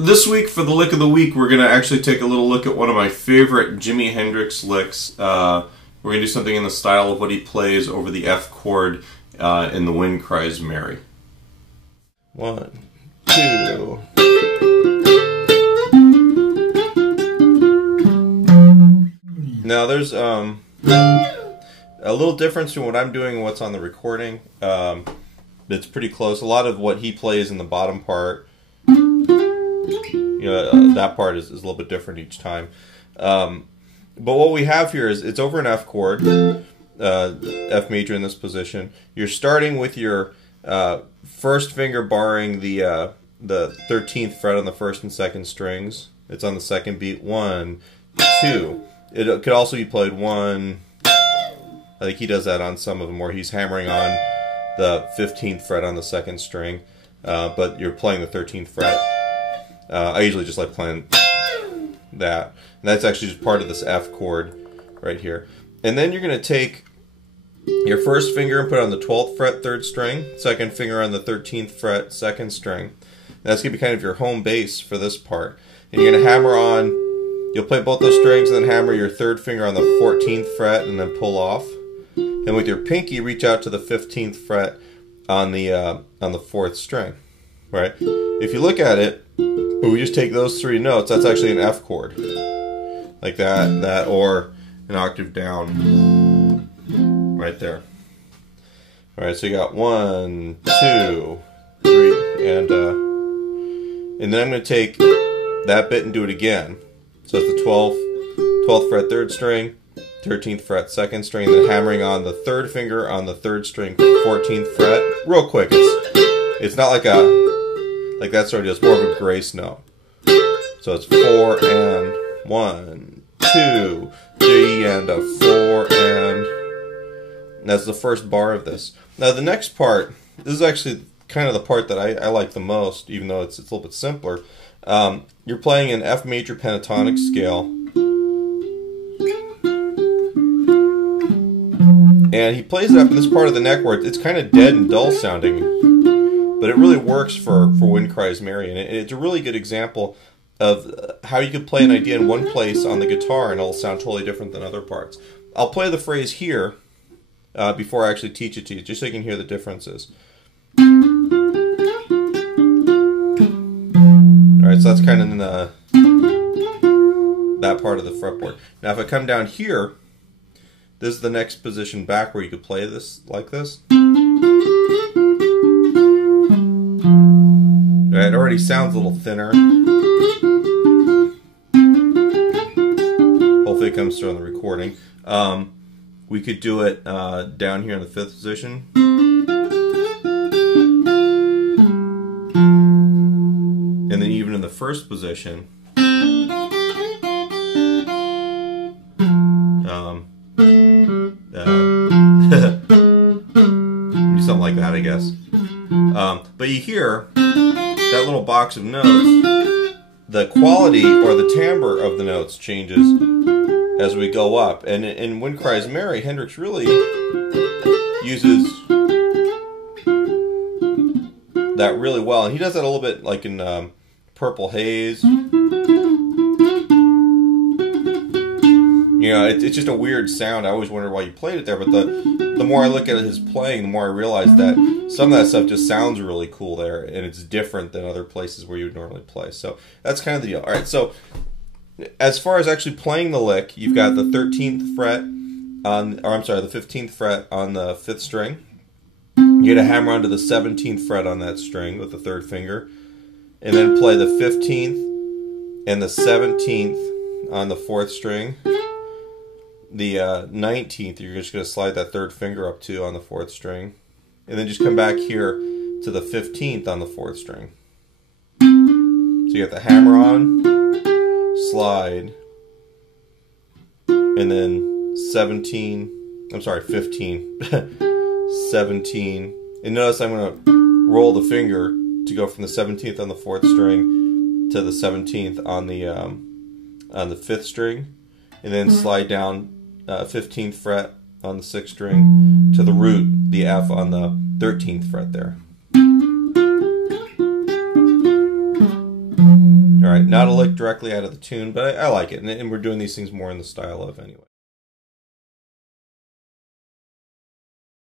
This week, for the lick of the week, we're going to actually take a little look at one of my favorite Jimi Hendrix licks. We're going to do something in the style of what he plays over the F chord in The Wind Cries Mary. 1, 2. Now there's a little difference in what I'm doing and what's on the recording. It's pretty close. A lot of what he plays in the bottom part, that part is a little bit different each time. But what we have here is it's over an F chord, F major in this position. You're starting with your first finger barring the 13th fret on the first and second strings. It's on the second beat. 1, 2. It could also be played 1. I think he does that on some of them, where he's hammering on the 15th fret on the second string, but you're playing the 13th fret. I usually just like playing that. And that's actually just part of this F chord right here. And then you're going to take your first finger and put it on the 12th fret, 3rd string, second finger on the 13th fret, 2nd string. That's going to be kind of your home base for this part. And you're going to hammer on, you'll play both those strings and then hammer your 3rd finger on the 14th fret and then pull off. And with your pinky, reach out to the 15th fret on the 4th string. Right? If you look at it, when we just take those 3 notes, that's actually an F chord. Like that, or an octave down. Right there. Alright, so you got 1, 2, 3, and then I'm going to take that bit and do it again. So it's the 12th fret, 3rd string, 13th fret, 2nd string, and then hammering on the 3rd finger on the 3rd string, 14th fret. Real quick, it's not like that sort of, it's more of a grace note. So it's 4 and 1, 2, 3 and a 4 and that's the first bar of this. Now the next part, this is actually kind of the part that I like the most, even though it's a little bit simpler. You're playing an F major pentatonic scale. And he plays it up in this part of the neck where it's kind of dead and dull sounding, but it really works for Wind Cries Mary, and it's a really good example of how you could play an idea in one place on the guitar and it'll sound totally different than other parts. I'll play the phrase here before I actually teach it to you, just so you can hear the differences. Alright, so that's kind of in that part of the fretboard. Now if I come down here, this is the next position back where you could play this like this. It already sounds a little thinner. Hopefully it comes through on the recording. We could do it down here in the 5th position. And then even in the 1st position. Something like that, I guess. But you hear that little box of notes, the quality or the timbre of the notes changes as we go up. And in Wind Cries Mary, Hendrix really uses that really well. And he does that a little bit like in Purple Haze. You know, it's just a weird sound. I always wondered why you played it there, but the more I look at his playing, the more I realize that some of that stuff just sounds really cool there, and it's different than other places where you would normally play. So that's kind of the deal. All right, so as far as actually playing the lick, you've got the 13th fret on, or I'm sorry, the 15th fret on the 5th string. You get a hammer onto the 17th fret on that string with the 3rd finger, and then play the 15th and the 17th on the 4th string. The 19th, you're just going to slide that 3rd finger up to on the 4th string. And then just come back here to the 15th on the 4th string. So you got the hammer on, slide, and then 15, 17. And notice I'm going to roll the finger to go from the 17th on the 4th string to the 17th on the 5th string. And then slide down 15th fret on the 6th string to the root, the F on the 13th fret there. right, not a lick directly out of the tune, but I like it, and we're doing these things more in the style of anyway.